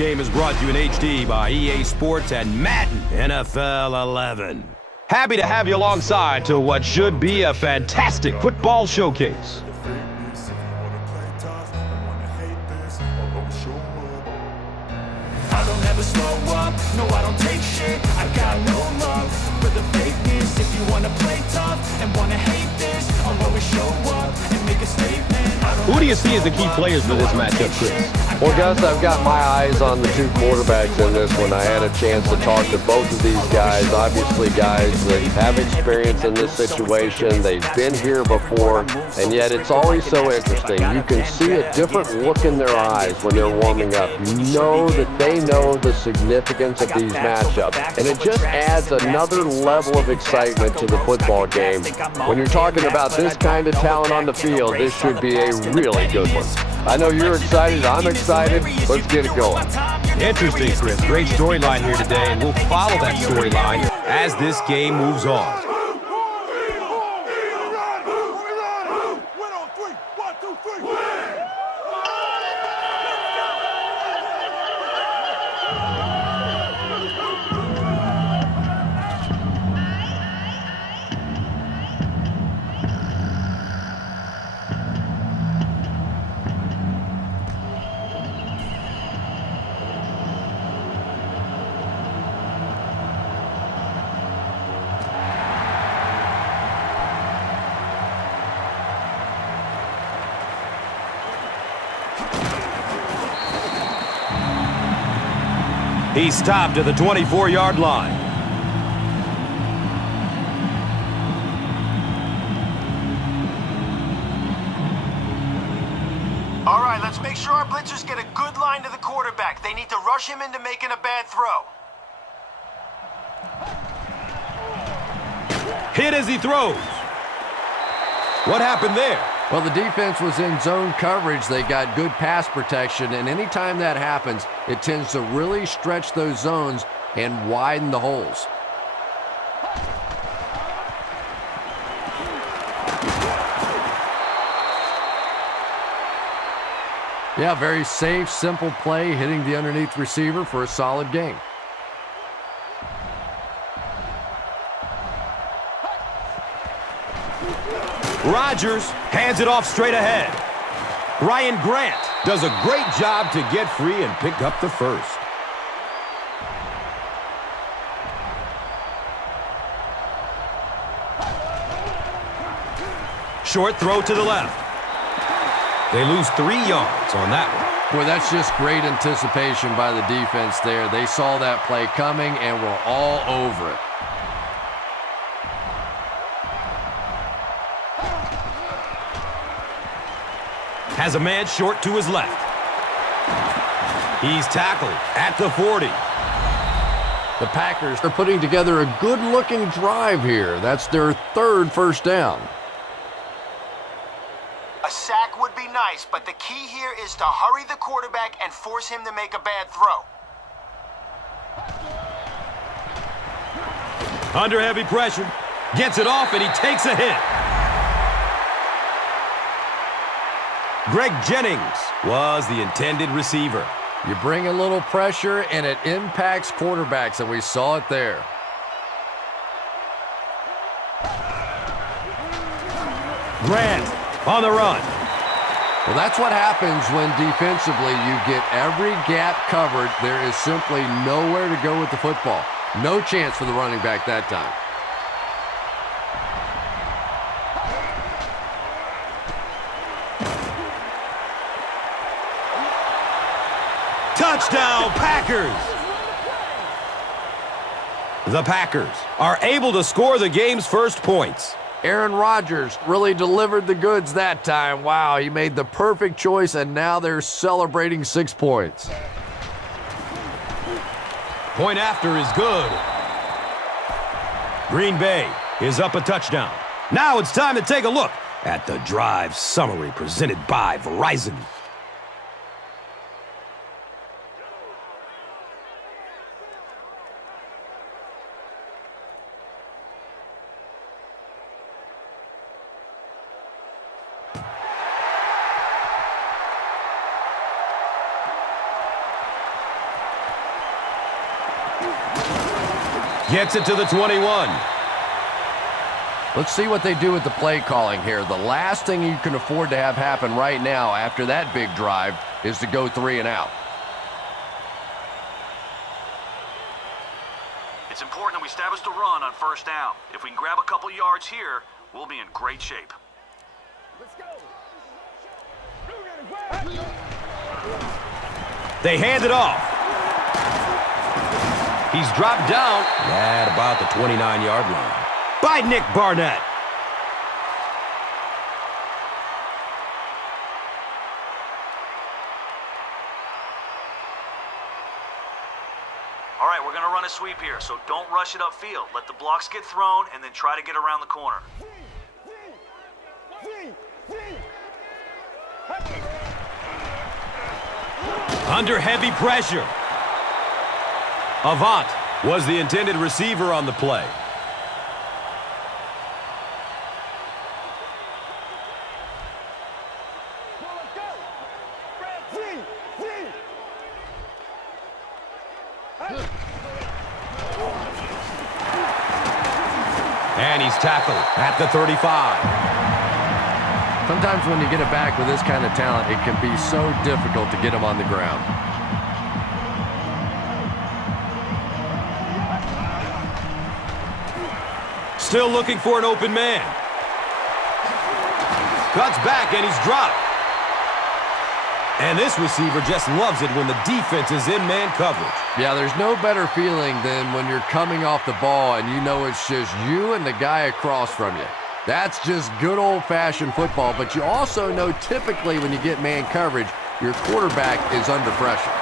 game is brought to you in HD by EA Sports and Madden NFL 11. Happy to have you alongside to what should be a fantastic football showcase. I don't ever slow up, no I don't take shit. I got no love for the fakeness. If you wanna play tough and wanna hate this, I'll always show up and make a statement. Who do you see as the key players for this matchup, Chris? Well, Gus, I've got my eyes on the two quarterbacks in this one. I had a chance to talk to both of these guys. Obviously, guys that have experience in this situation. They've been here before, and yet it's always so interesting. You can see a different look in their eyes when they're warming up. You know that they know the significance of these matchups, and it just adds another level of excitement to the football game. When you're talking about this kind of talent on the field, this should be a really good one. I know you're excited. I'm excited. Let's get it going. Interesting, Chris. Great storyline here today, and we'll follow that storyline as this game moves on. He stopped at the 24-yard line. All right, let's make sure our blitzers get a good line to the quarterback. They need to rush him into making a bad throw. Hit as he throws. What happened there? Well, the defense was in zone coverage. They got good pass protection, and anytime that happens, it tends to really stretch those zones and widen the holes. Yeah, very safe, simple play, hitting the underneath receiver for a solid gain. Rodgers hands it off straight ahead. Ryan Grant does a great job to get free and pick up the first. Short throw to the left. They lose 3 yards on that one. Boy, that's just great anticipation by the defense there. They saw that play coming and were all over it. Has a man short to his left. He's tackled at the 40. The Packers are putting together a good-looking drive here. That's their third first down. A sack would be nice, but the key here is to hurry the quarterback and force him to make a bad throw. Under heavy pressure. Gets it off, and he takes a hit. Greg Jennings was the intended receiver. You bring a little pressure, and it impacts quarterbacks, and we saw it there. Grant on the run. Well, that's what happens when defensively you get every gap covered. There is simply nowhere to go with the football. No chance for the running back that time. Touchdown, Packers! The Packers are able to score the game's first points. Aaron Rodgers really delivered the goods that time. Wow, he made the perfect choice, and now they're celebrating 6 points. Point after is good. Green Bay is up a touchdown. Now it's time to take a look at the drive summary presented by Verizon. Gets it to the 21. Let's see what they do with the play calling here. The last thing you can afford to have happen right now after that big drive is to go 3 and out. It's important that we establish the run on first down. If we can grab a couple yards here, we'll be in great shape. Let's go. They hand it off. He's dropped down at about the 29-yard line by Nick Barnett. All right, we're going to run a sweep here, so don't rush it upfield. Let the blocks get thrown and then try to get around the corner. Under heavy pressure. Avant was the intended receiver on the play. And he's tackled at the 35. Sometimes when you get it back with this kind of talent, it can be so difficult to get him on the ground. Still looking for an open man. Cuts back and he's dropped. And this receiver just loves it when the defense is in man coverage. Yeah, there's no better feeling than when you're coming off the ball and you know it's just you and the guy across from you. That's just good old-fashioned football, but you also know typically when you get man coverage, your quarterback is under pressure.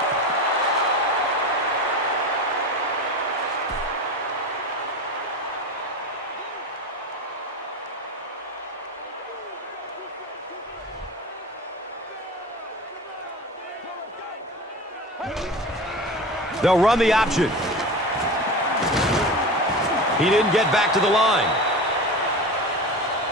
They'll run the option. He didn't get back to the line.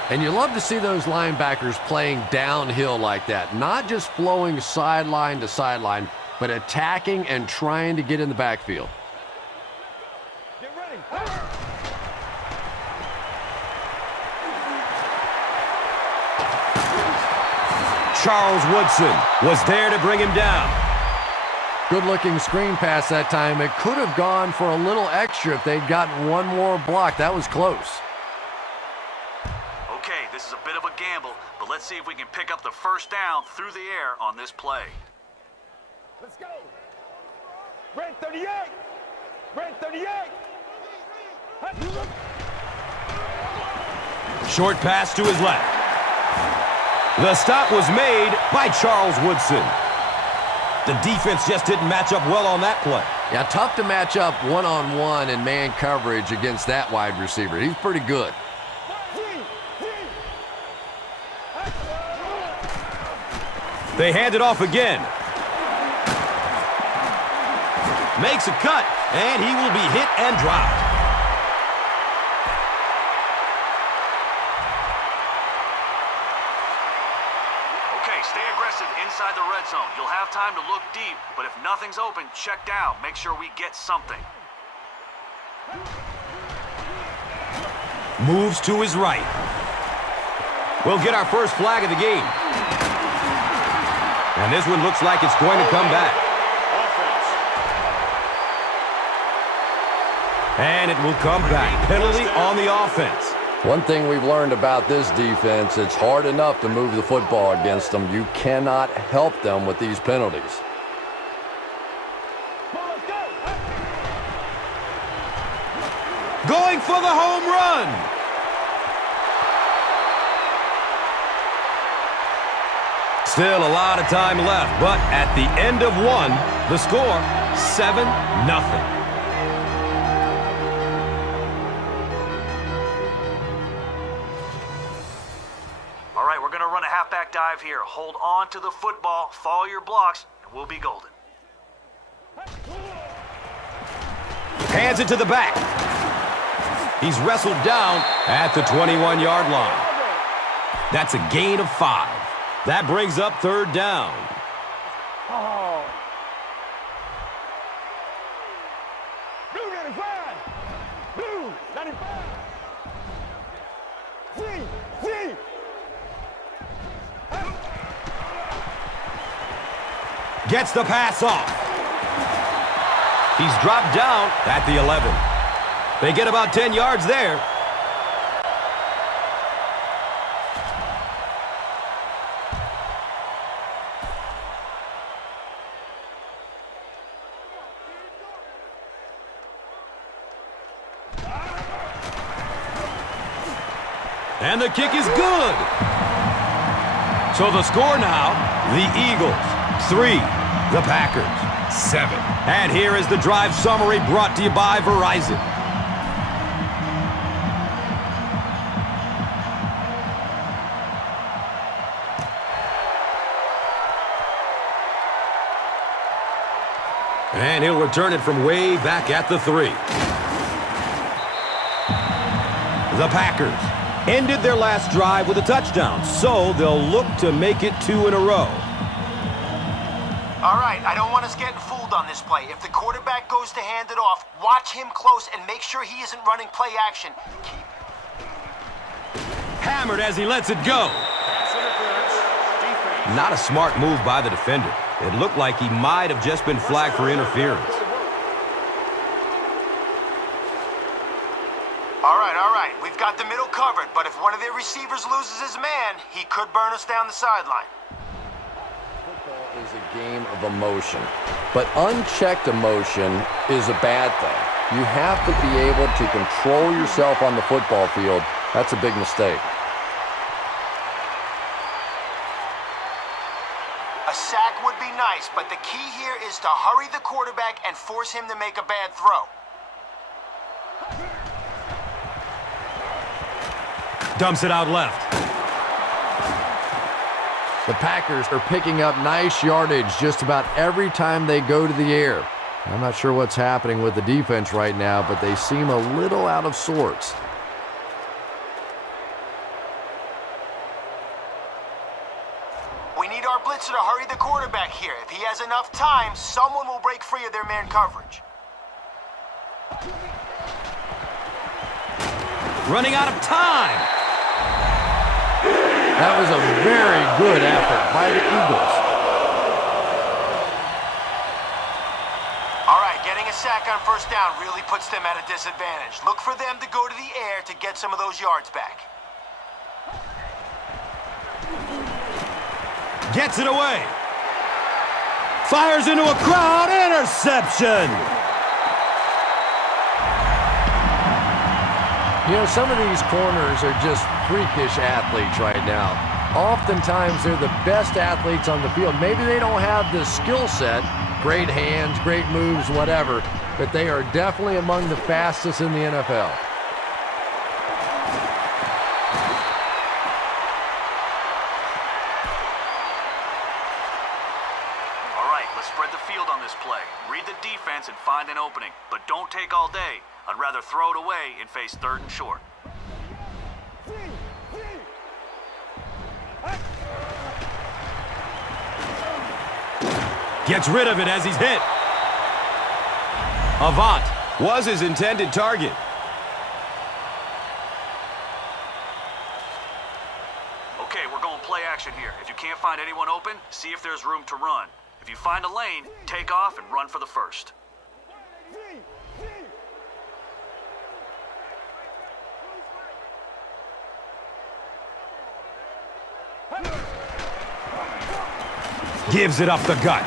And you love to see those linebackers playing downhill like that, not just flowing sideline to sideline, but attacking and trying to get in the backfield. Get ready. Charles Woodson was there to bring him down. Good-looking screen pass that time. It could have gone for a little extra if they'd gotten one more block. That was close. Okay, this is a bit of a gamble, but let's see if we can pick up the first down through the air on this play. Let's go. Red 38. Red 38. Short pass to his left. The stop was made by Charles Woodson. The defense just didn't match up well on that play. Yeah, tough to match up one-on-one in man coverage against that wide receiver. He's pretty good. They hand it off again. Makes a cut, and he will be hit and dropped. Okay, stay aggressive inside the red zone. You'll have time to look deep, but if nothing's open, check down. Make sure we get something. Moves to his right. We'll get our first flag of the game. And this one looks like it's going to come back. And it will come back. Penalty on the offense. One thing we've learned about this defense, it's hard enough to move the football against them. You cannot help them with these penalties. Going for the home run. Still a lot of time left, but at the end of one, the score, 7-0. All right, we're going to run a halfback dive here. Hold on to the football, follow your blocks, and we'll be golden. Hands it to the back. He's wrestled down at the 21-yard line. That's a gain of 5. That brings up third down. Gets the pass off. He's dropped down at the 11. They get about 10 yards there. And the kick is good. So the score now, the Eagles 3, the Packers 7. And here is the drive summary brought to you by Verizon. And he'll return it from way back at the 3. The Packers ended their last drive with a touchdown, so they'll look to make it 2 in a row. All right, I don't want us getting fooled on this play. If the quarterback goes to hand it off, watch him close and make sure he isn't running play action. Hammered as he lets it go. Not a smart move by the defender. It looked like he might have just been flagged for interference. All right. We've got the middle covered, but if one of their receivers loses his man, he could burn us down the sideline. Football is a game of emotion, but unchecked emotion is a bad thing. You have to be able to control yourself on the football field. That's a big mistake. A sack would be nice, but the key here is to hurry the quarterback and force him to make a bad throw. Dumps it out left. The Packers are picking up nice yardage just about every time they go to the air. I'm not sure what's happening with the defense right now, but they seem a little out of sorts. We need our blitzer to hurry the quarterback here. If he has enough time, someone will break free of their man coverage. Running out of time. That was a very good effort by the Eagles. All right, getting a sack on first down really puts them at a disadvantage. Look for them to go to the air to get some of those yards back. Gets it away. Fires into a crowd. Interception. You know, some of these corners are just freakish athletes right now. Oftentimes, they're the best athletes on the field. Maybe they don't have the skill set, great hands, great moves, whatever, but they are definitely among the fastest in the NFL. All right, let's spread the field on this play. Read the defense and find an opening, but don't take all day. I'd rather throw it away and face 3rd and short. Gets rid of it as he's hit. Avant was his intended target. Okay, we're going play action here. If you can't find anyone open, see if there's room to run. If you find a lane, take off and run for the first. Gives it up the gut.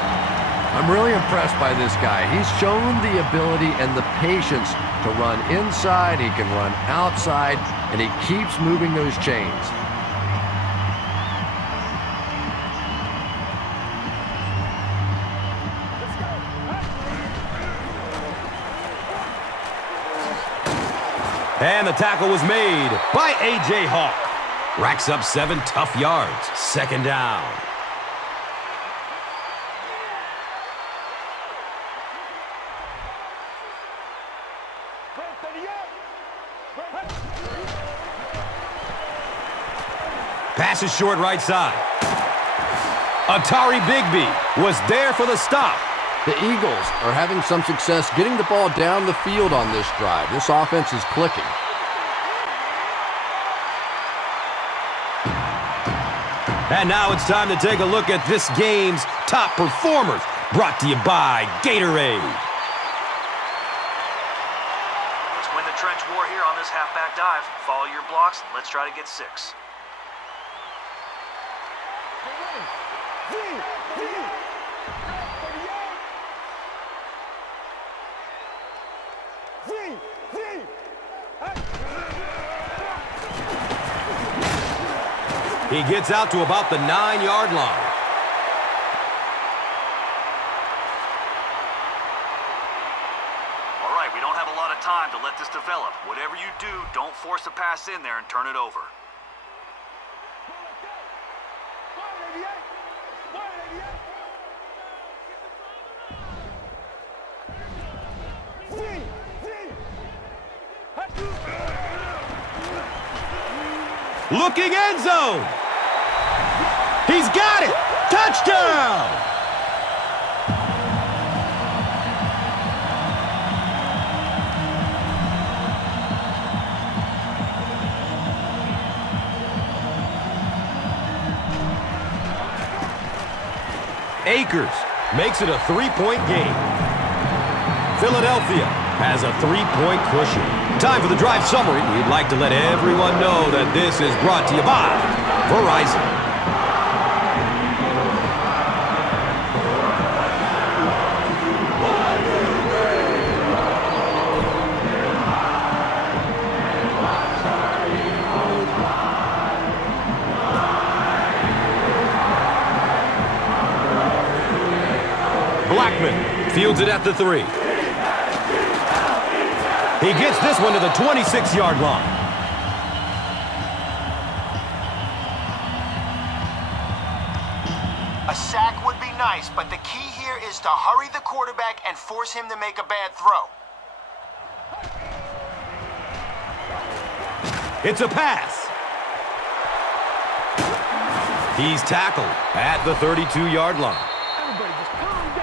I'm really impressed by this guy. He's shown the ability and the patience to run inside, he can run outside, and he keeps moving those chains. And the tackle was made by A.J. Hawk. Racks up 7 tough yards. 2nd down. Pass is short right side. Atari Bigby was there for the stop. The Eagles are having some success getting the ball down the field on this drive. This offense is clicking. And now it's time to take a look at this game's top performers, brought to you by Gatorade. Let's win the trench war here on this halfback dive. Follow your blocks, and let's try to get 6. He gets out to about the 9-yard line. All right, we don't have a lot of time to let this develop. Whatever you do, don't force a pass in there and turn it over. Looking end zone. He's got it. Touchdown. Akers makes it a 3-point game. Philadelphia has a 3-point cushion. Time for the drive summary. We'd like to let everyone know that this is brought to you by Verizon. Blackman fields it at the 3. He gets this one to the 26-yard line. A sack would be nice, but the key here is to hurry the quarterback and force him to make a bad throw. It's a pass. He's tackled at the 32-yard line.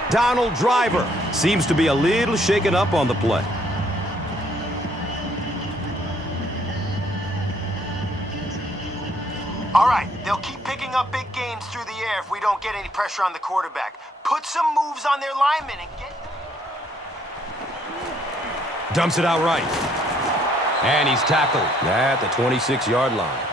Donald Driver seems to be a little shaken up on the play. All right, they'll keep picking up big gains through the air if we don't get any pressure on the quarterback. Put some moves on their linemen and get... Dumps it out right. And he's tackled at the 26-yard line.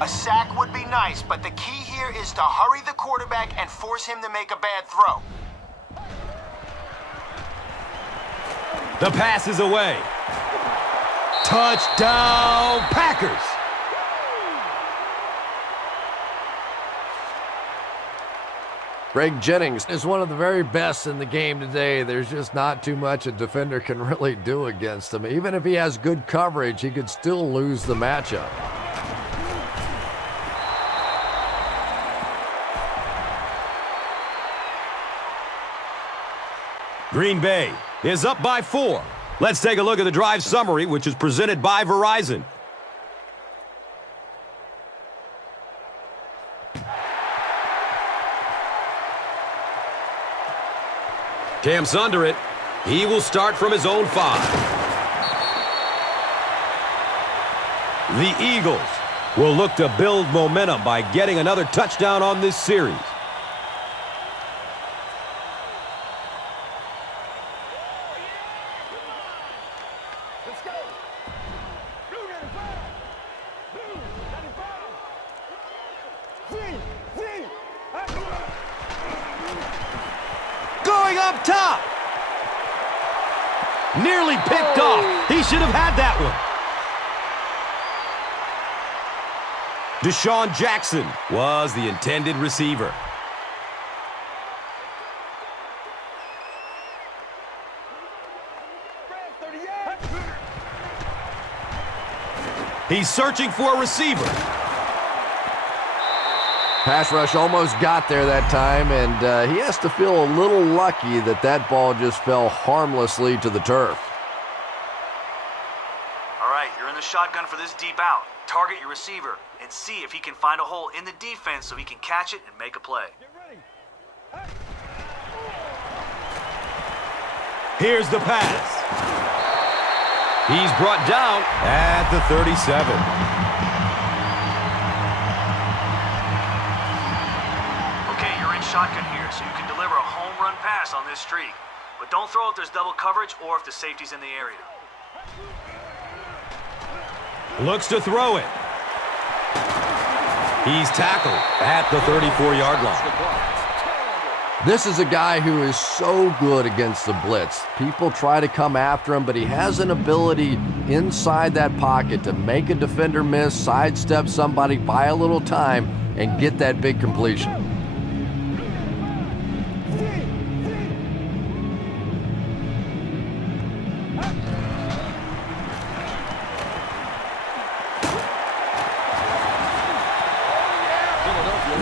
A sack would be nice, but the key here is to hurry the quarterback and force him to make a bad throw. The pass is away. Touchdown, Packers! Greg Jennings is one of the very best in the game today. There's just not too much a defender can really do against him. Even if he has good coverage, he could still lose the matchup. Green Bay is up by 4. Let's take a look at the drive summary, which is presented by Verizon. Cam's under it. He will start from his own 5. The Eagles will look to build momentum by getting another touchdown on this series. Going up top. Nearly picked off. He should have had that one. Deshaun Jackson was the intended receiver. He's searching for a receiver. Pass rush almost got there that time, and he has to feel a little lucky that that ball just fell harmlessly to the turf. All right, you're in the shotgun for this deep out. Target your receiver and see if he can find a hole in the defense so he can catch it and make a play. Here's the pass. He's brought down at the 37. Shotgun here, so you can deliver a home run pass on this streak. But don't throw if there's double coverage or if the safety's in the area. Looks to throw it. He's tackled at the 34-yard line. This is a guy who is so good against the blitz. People try to come after him, but he has an ability inside that pocket to make a defender miss, sidestep somebody, buy a little time, and get that big completion.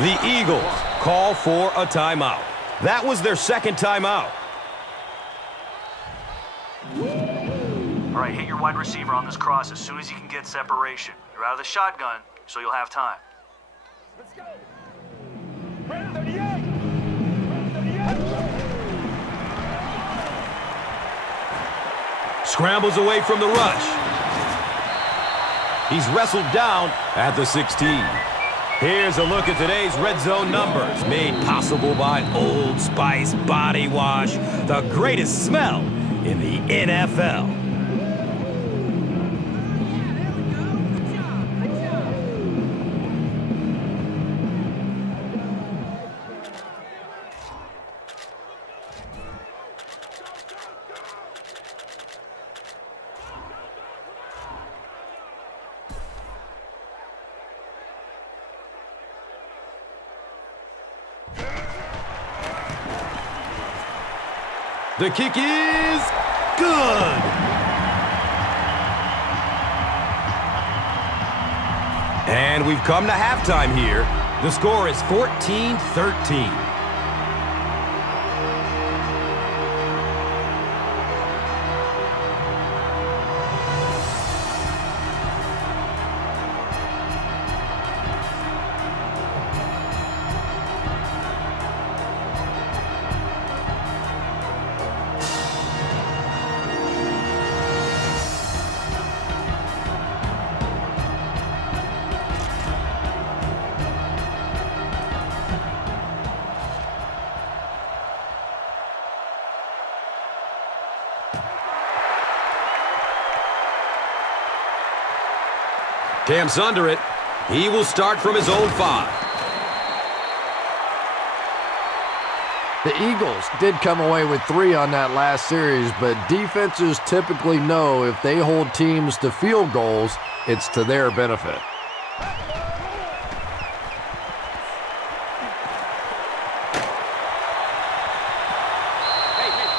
The Eagles call for a timeout. That was their second timeout. All right, hit your wide receiver on this cross as soon as you can get separation. You're out of the shotgun, so you'll have time. Let's go. Scrambles away from the rush. He's wrestled down at the 16. Here's a look at today's red zone numbers, made possible by Old Spice Body Wash, the greatest smell in the NFL. The kick is good. And we've come to halftime here. The score is 14-13. Cam's under it. He will start from his own 5. The Eagles did come away with 3 on that last series, but defenses typically know if they hold teams to field goals, it's to their benefit.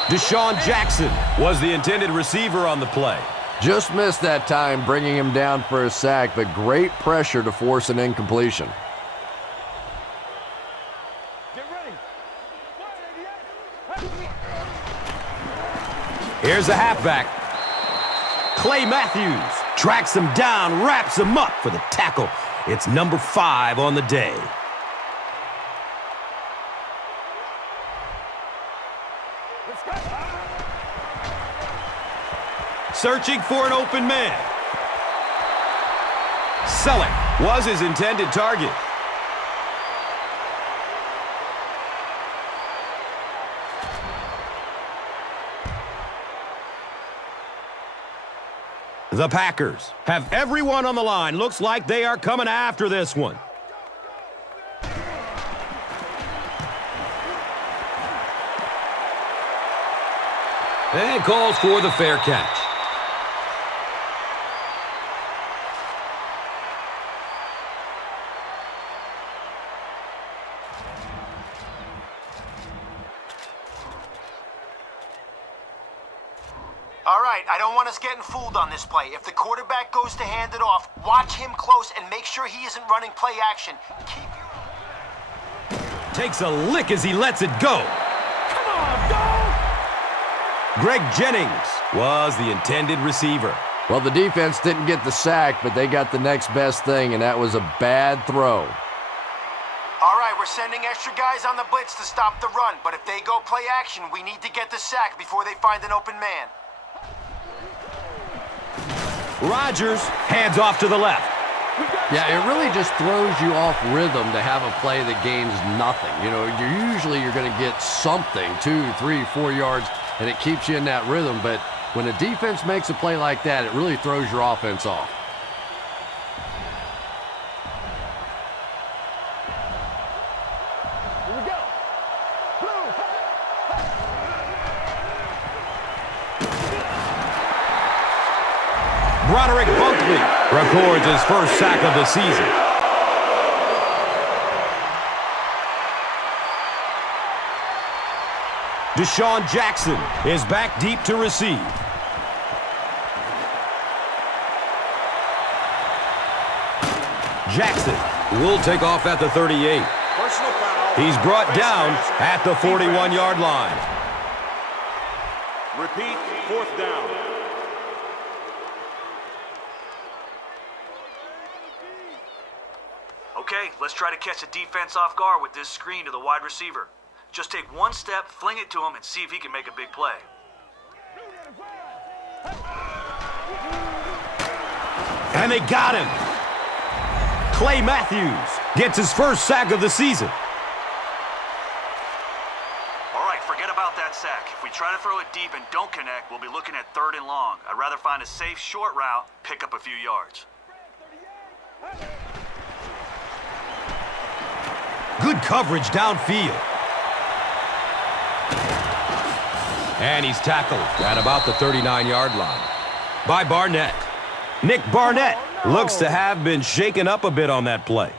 Deshaun Jackson was the intended receiver on the play. Just missed that time, bringing him down for a sack, but great pressure to force an incompletion. Get ready. Here's a halfback. Clay Matthews tracks him down, wraps him up for the tackle. It's number 5 on the day. Let's go. Searching for an open man. Selleck was his intended target. The Packers have everyone on the line. Looks like they are coming after this one. And calls for the fair catch. All right, I don't want us getting fooled on this play. If the quarterback goes to hand it off, watch him close and make sure he isn't running play action. Takes a lick as he lets it go. Come on, dog! Greg Jennings was the intended receiver. Well, the defense didn't get the sack, but they got the next best thing, and that was a bad throw. All right, we're sending extra guys on the blitz to stop the run, but if they go play action, we need to get the sack before they find an open man. Rodgers hands off to the left. Yeah, it really just throws you off rhythm to have a play that gains nothing. You know, you're going to get something, 2, 3, 4 yards, and it keeps you in that rhythm. But when a defense makes a play like that, it really throws your offense off. Here we go. Blue. Broderick Bunkley records his first sack of the season. Deshaun Jackson is back deep to receive. Jackson will take off at the 38. Personal foul. He's brought down at the 41-yard line. Repeat, 4th down. Okay, let's try to catch the defense off guard with this screen to the wide receiver. Just take one step, fling it to him, and see if he can make a big play. And they got him. Clay Matthews gets his first sack of the season. All right, forget about that sack. If we try to throw it deep and don't connect, we'll be looking at 3rd and long. I'd rather find a safe short route, pick up a few yards. Good coverage downfield. And he's tackled at about the 39-yard line by Barnett. Nick Barnett looks to have been shaken up a bit on that play.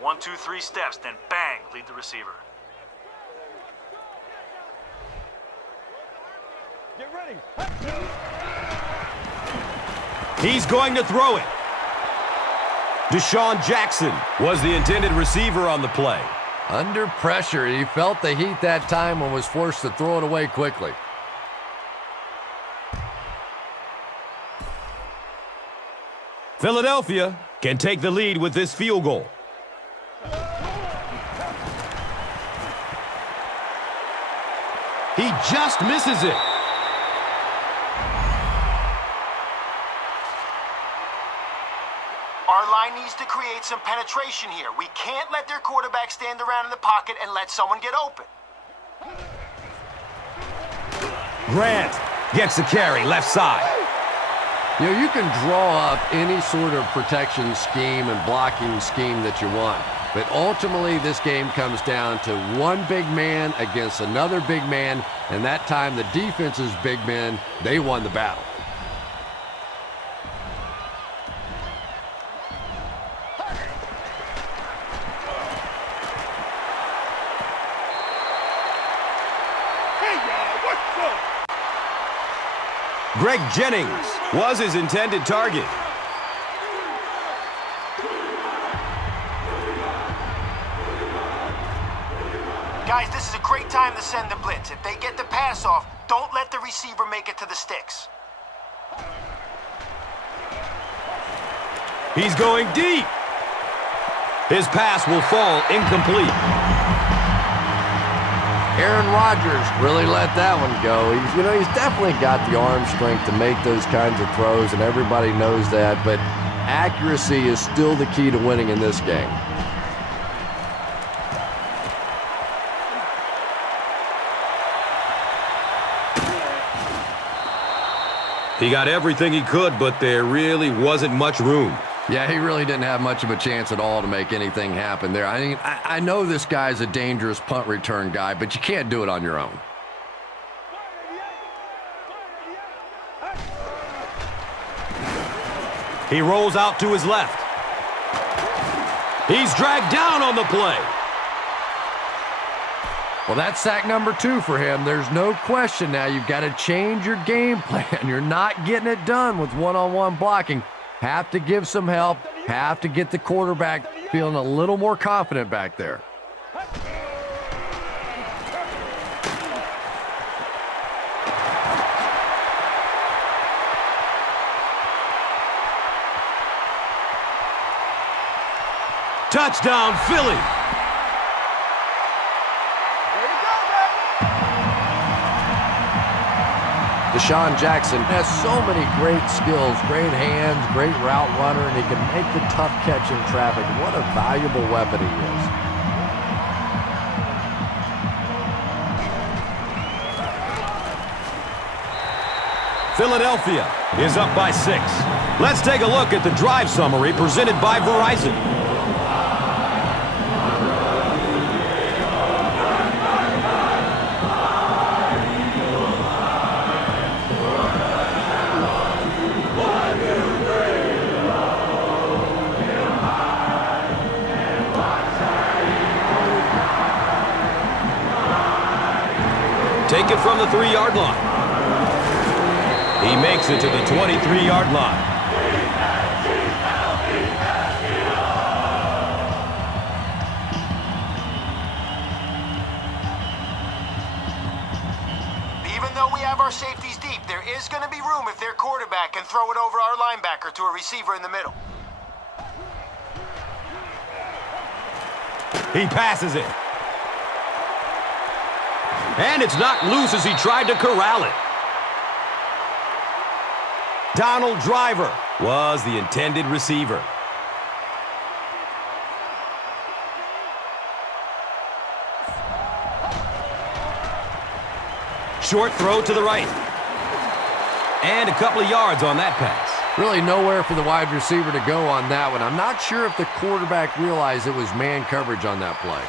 1, 2, 3 steps, then bang, lead the receiver. Get ready. He's going to throw it. Deshaun Jackson was the intended receiver on the play. Under pressure, he felt the heat that time and was forced to throw it away quickly. Philadelphia can take the lead with this field goal. He just misses it. Our line needs to create some penetration here. We can't let their quarterback stand around in the pocket and let someone get open. Grant gets the carry left side. You know, you can draw up any sort of protection scheme and blocking scheme that you want. But ultimately, this game comes down to one big man against another big man. And that time, the defense's big men, they won the battle. Greg Jennings was his intended target. Guys, this is a great time to send the blitz. If they get the pass off, don't let the receiver make it to the sticks. He's going deep. His pass will fall incomplete. Aaron Rodgers really let that one go. He's definitely got the arm strength to make those kinds of throws, and everybody knows that, but accuracy is still the key to winning in this game. He got everything he could, but there really wasn't much room. Yeah, he really didn't have much of a chance at all to make anything happen there. I mean, I know this guy's a dangerous punt return guy, but you can't do it on your own. He rolls out to his left. He's dragged down on the play. Well, that's sack number 2 for him. There's no question now. You've got to change your game plan. You're not getting it done with one-on-one blocking. Have to give some help, Have to get the quarterback feeling a little more confident back there. Touchdown, Philly. Deshaun Jackson has so many great skills, great hands, great route runner, and he can make the tough catch in traffic. What a valuable weapon he is. Philadelphia is up by 6. Let's take a look at the drive summary presented by Verizon. Take it from the 3-yard line. He makes it to the 23-yard line. Even though we have our safeties deep, there is going to be room if their quarterback can throw it over our linebacker to a receiver in the middle. He passes it. And it's knocked loose as he tried to corral it. Donald Driver was the intended receiver. Short throw to the right. And a couple of yards on that pass. Really nowhere for the wide receiver to go on that one. I'm not sure if the quarterback realized it was man coverage on that play.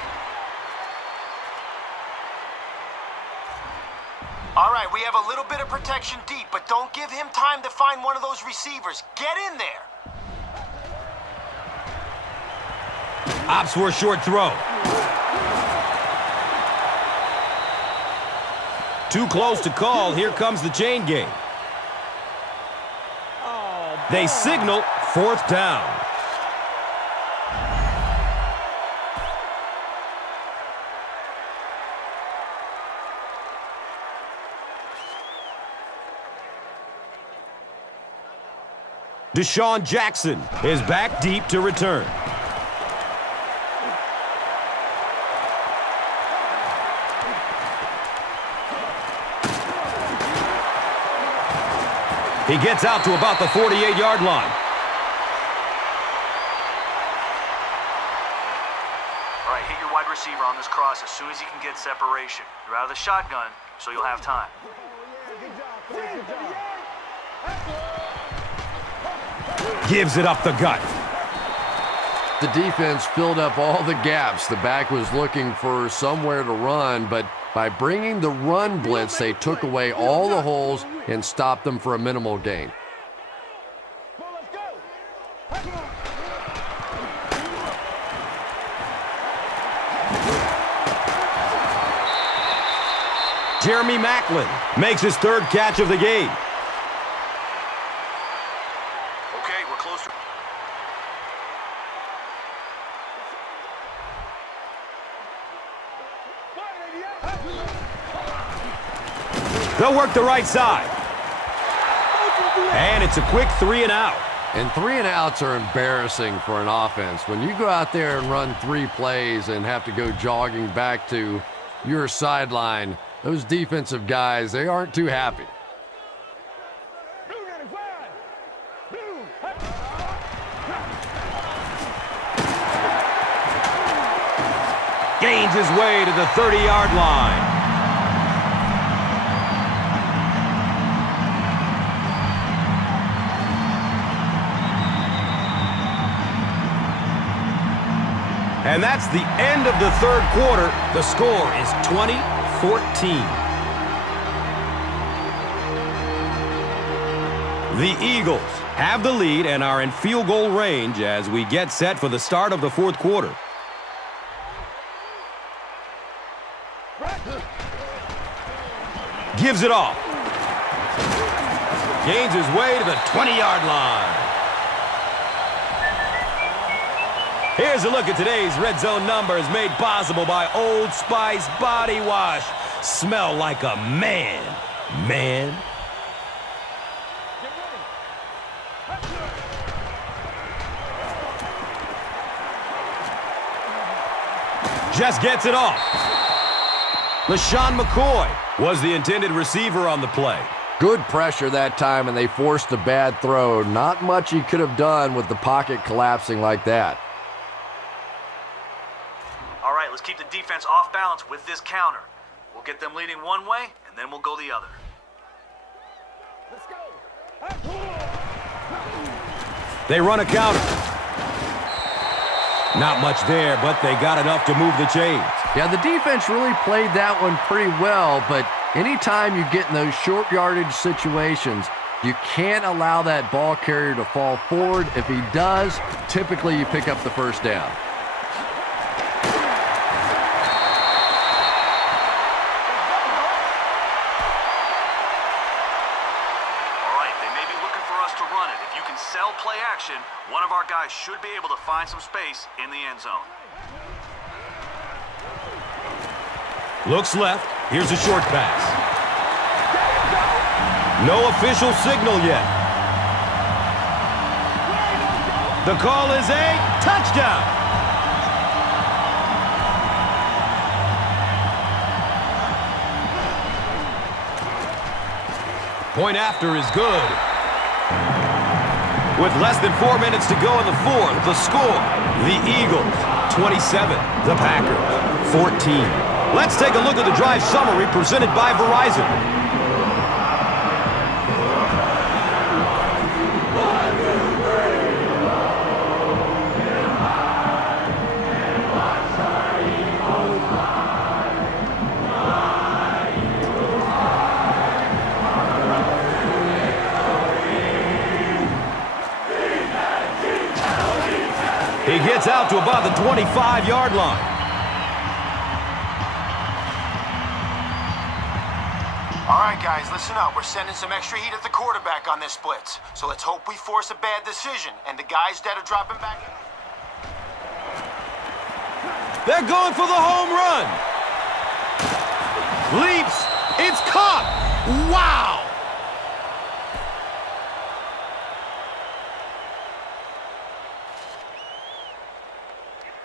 All right, we have a little bit of protection deep, but don't give him time to find one of those receivers. Get in there. Opts for a short throw. Too close to call. Here comes the chain game. They signal 4th down. Deshaun Jackson is back deep to return. He gets out to about the 48-yard line. All right, hit your wide receiver on this cross as soon as you can get separation. You're out of the shotgun, so you'll have time. Gives it up the gut. The defense filled up all the gaps. The back was looking for somewhere to run, but by bringing the run blitz, they took away all the holes and stopped them for a minimal gain. Jeremy Maclin makes his 3rd catch of the game. Okay, we're closer. They'll work the right side. And it's a quick 3 and out. And 3 and outs are embarrassing for an offense. When you go out there and run 3 plays and have to go jogging back to your sideline, those defensive guys, they aren't too happy. Gains his way to the 30-yard line. And that's the end of the 3rd quarter. The score is 20-14. The Eagles have the lead and are in field goal range as we get set for the start of the 4th quarter. Gives it off. Gains his way to the 20-yard line. Here's a look at today's Red Zone numbers made possible by Old Spice Body Wash. Smell like a man. Man. Just gets it off. LaShawn McCoy was the intended receiver on the play. Good pressure that time, and they forced a bad throw. Not much he could have done with the pocket collapsing like that. All right, let's keep the defense off balance with this counter. We'll get them leaning one way, and then we'll go the other. Let's go. They run a counter. Not much there, but they got enough to move the chains. Yeah, the defense really played that one pretty well, but anytime you get in those short yardage situations, you can't allow that ball carrier to fall forward. If he does, typically you pick up the first down. All right, they may be looking for us to run it. If you can sell play action, one of our guys should be able to find some space in the end zone. Looks left. Here's a short pass. No official signal yet. The call is a touchdown. Point after is good. With less than 4 minutes to go in the fourth, the score, the Eagles 27, the Packers 14. Let's take a look at the drive summary presented by Verizon. He gets out to about the 25-yard line. All right, guys, listen up. We're sending some extra heat at the quarterback on this blitz. So let's hope we force a bad decision. And the guys that are dropping back... They're going for the home run. Leaps. It's caught. Wow.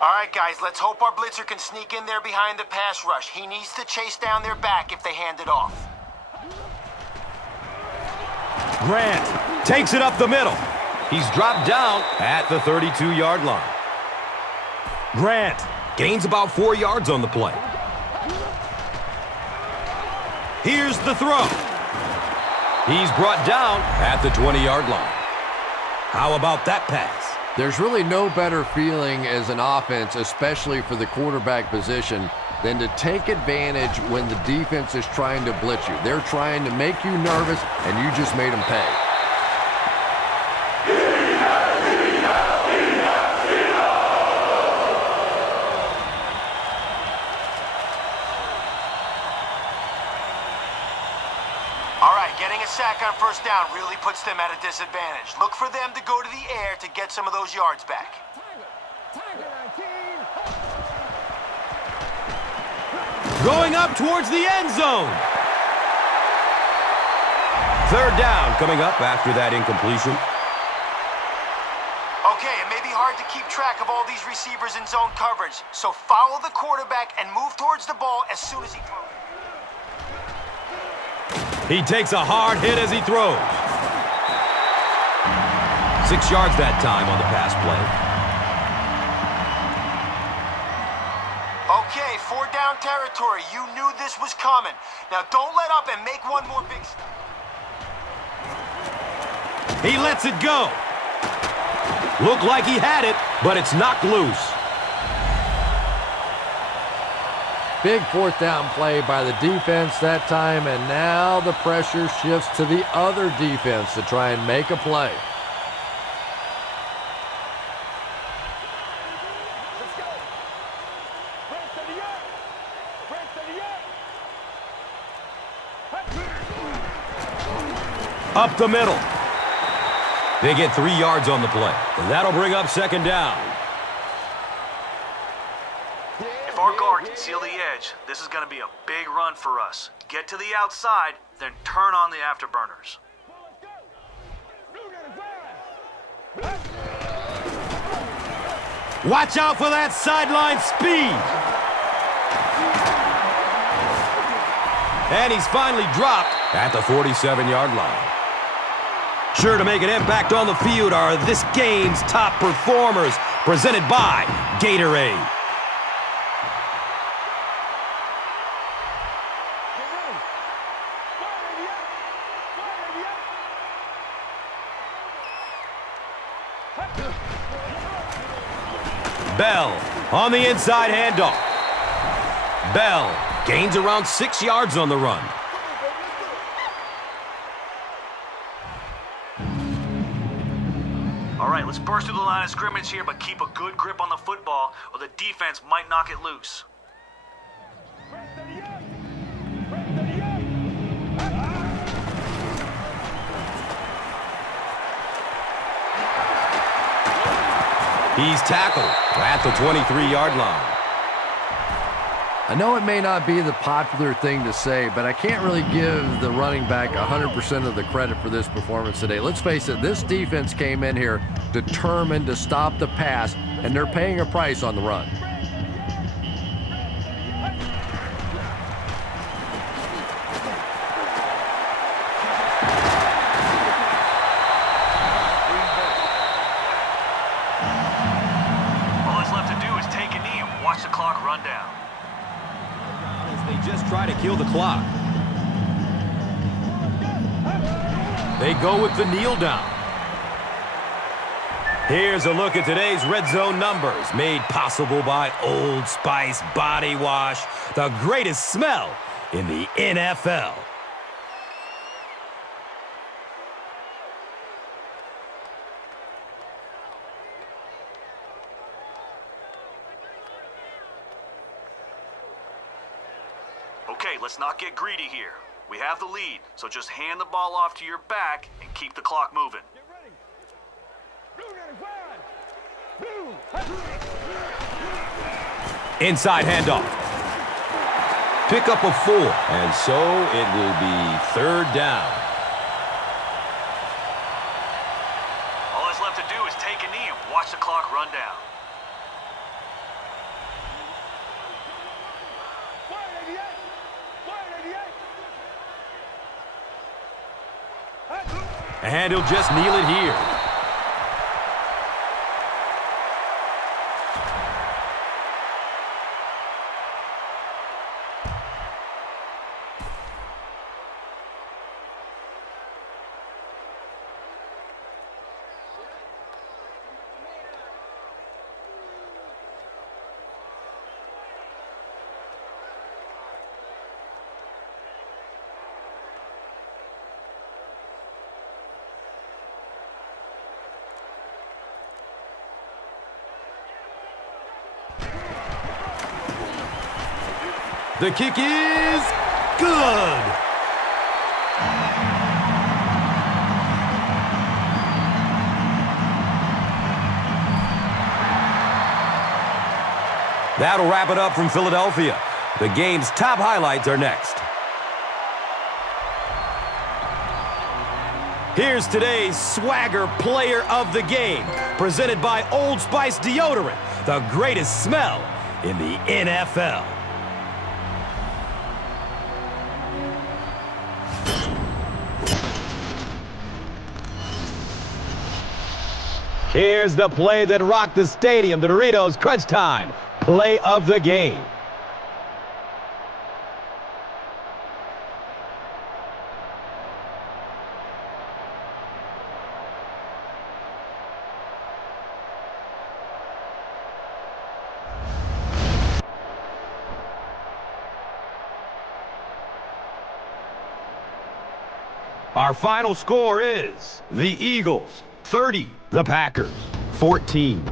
All right, guys, let's hope our blitzer can sneak in there behind the pass rush. He needs to chase down their back if they hand it off. Grant takes it up the middle. He's dropped down at the 32-yard line. Grant gains about 4 yards on the play. Here's the throw. He's brought down at the 20-yard line. How about that pass? There's really no better feeling as an offense, especially for the quarterback position, than to take advantage when the defense is trying to blitz you. They're trying to make you nervous, and you just made them pay. All right, getting a sack on first down really puts them at a disadvantage. Look for them to go to the air to get some of those yards back. Going up towards the end zone. Third down coming up after that incompletion. Okay, it may be hard to keep track of all these receivers in zone coverage, so follow the quarterback and move towards the ball as soon as he throws. He takes a hard hit as he throws. 6 yards that time on the pass play. Okay, 4 down territory. You knew this was coming. Now don't let up and make one more big step. He lets it go. Looked like he had it, but it's knocked loose. Big fourth down play by the defense that time, and now the pressure shifts to the other defense to try and make a play. Let's go. Brent to the yard. Brent to the yard. Up the middle. They get 3 yards on the play. And that'll bring up second down. our guard can seal the edge, this is going to be a big run for us. Get to the outside, then turn on the afterburners. Watch out for that sideline speed. And he's finally dropped at the 47-yard line. Sure to make an impact on the field are this game's top performers, presented by Gatorade. Bell on the inside handoff. Bell gains around 6 yards on the run. All right, let's burst through the line of scrimmage here, but keep a good grip on the football, or the defense might knock it loose. He's tackled at the 23-yard line. I know it may not be the popular thing to say, but I can't really give the running back 100% of the credit for this performance today. Let's face it, this defense came in here determined to stop the pass, and they're paying a price on the run. All that's left to do is take a knee and watch the clock run down. As they just try to kill the clock. They go with the kneel down. Here's a look at today's red zone numbers, made possible by Old Spice Body Wash, the greatest smell in the NFL. Okay, let's not get greedy here. We have the lead, so just hand the ball off to your back and keep the clock moving. Inside handoff. Pick up a 4, and so it will be third down. All that's left to do is take a knee and watch the clock run down. And he'll just kneel it here. The kick is good. That'll wrap it up from Philadelphia. The game's top highlights are next. Here's today's swagger player of the game, presented by Old Spice Deodorant, the greatest smell in the NFL. Here's the play that rocked the stadium, the Doritos Crunch Time play of the game. Our final score is the Eagles 30, the Packers 14.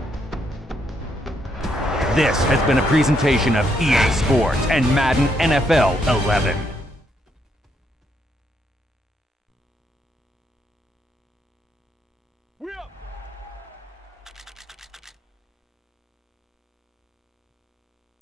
This has been a presentation of EA Sports and Madden NFL 11.